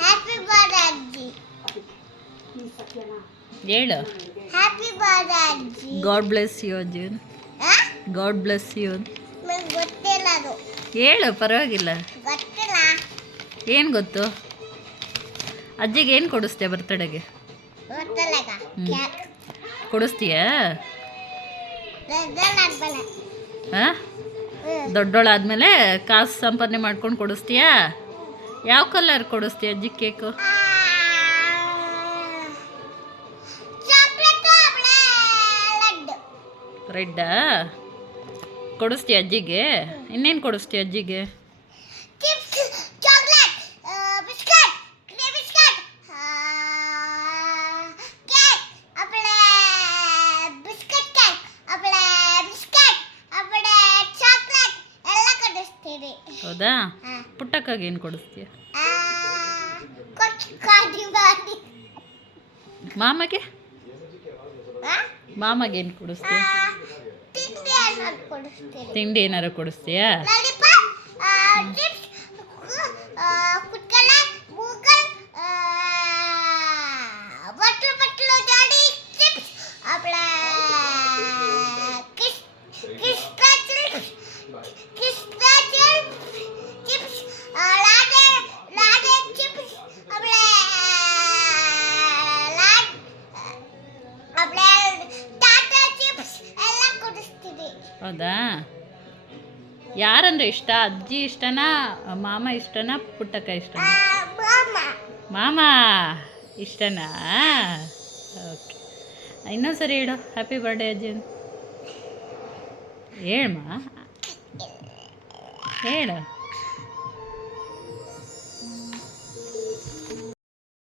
Happy birthday ಅಜ್ಜಿ. ಹೇಳು. Happy birthday ಅಜ್ಜಿ. God bless you Arjun. God bless you. ನಂಗೆ ಗೊತ್ತಿಲ್ಲ ಅದು. ಹೇಳು, ಪರವಾಗಿಲ್ಲ. ಗೊತ್ತಿಲ್ಲ. ಏನು ಗೊತ್ತು? ಅಜ್ಜಿಗೆ ಏನು ಕೊಡಿಸ್ತೀಯ ಬರ್ತಡೆಗೆ? ಗೊತ್ತಿಲ್ಲ ಕೇಕ್ ಕೊಡಿಸ್ತೀಯಾ? ದೊಡ್ಡದಾದ್ಮೇಲೆ. ಹಾಂ, ದೊಡ್ಡೋಳಾದ್ಮೇಲೆ ಕಾಸು ಸಂಪಾದನೆ ಮಾಡ್ಕೊಂಡು ಕೊಡಿಸ್ತೀಯಾ? ಯಾವ ಕಲರ್ ಕೊಡಿಸ್ತೀಯ ಅಜ್ಜಿ ಕೇಕು? ರೆಡ್ಡಾ? ಕೊಡಿಸ್ತೀಯ ಅಜ್ಜಿಗೆ? ಇನ್ನೇನು ಕೊಡಿಸ್ತೀಯ ಅಜ್ಜಿಗೆ? ಹೌದಾ? ಪುಟ್ಟಕ್ಕಾಗಿ ಏನು ಕೊಡಿಸ್ತೀಯ? ಮಾಮಗೆ? ಮಾಮಗೆ ಏನು ಕೊಡಿಸ್ತೀಯ? ತಿಂಡಿ ಏನಾರು ಕೊಡಿಸ್ತೀಯಾ? ಹೌದಾ? ಯಾರಂದ್ರೆ ಇಷ್ಟ? ಅಜ್ಜಿ ಇಷ್ಟನಾ, ಮಾಮ ಇಷ್ಟನಾ, ಪುಟ್ಟಕ್ಕ ಇಷ್ಟನಾ? ಮಾಮ ಇಷ್ಟನಾ? ಓಕೆ, ಇನ್ನೊಂದು ಸರಿ ಹೇಳು ಹ್ಯಾಪಿ ಬರ್ಡೇ ಅಜ್ಜಿ ಅಂತ ಹೇಳಮ್ಮ. ಹೇಳು.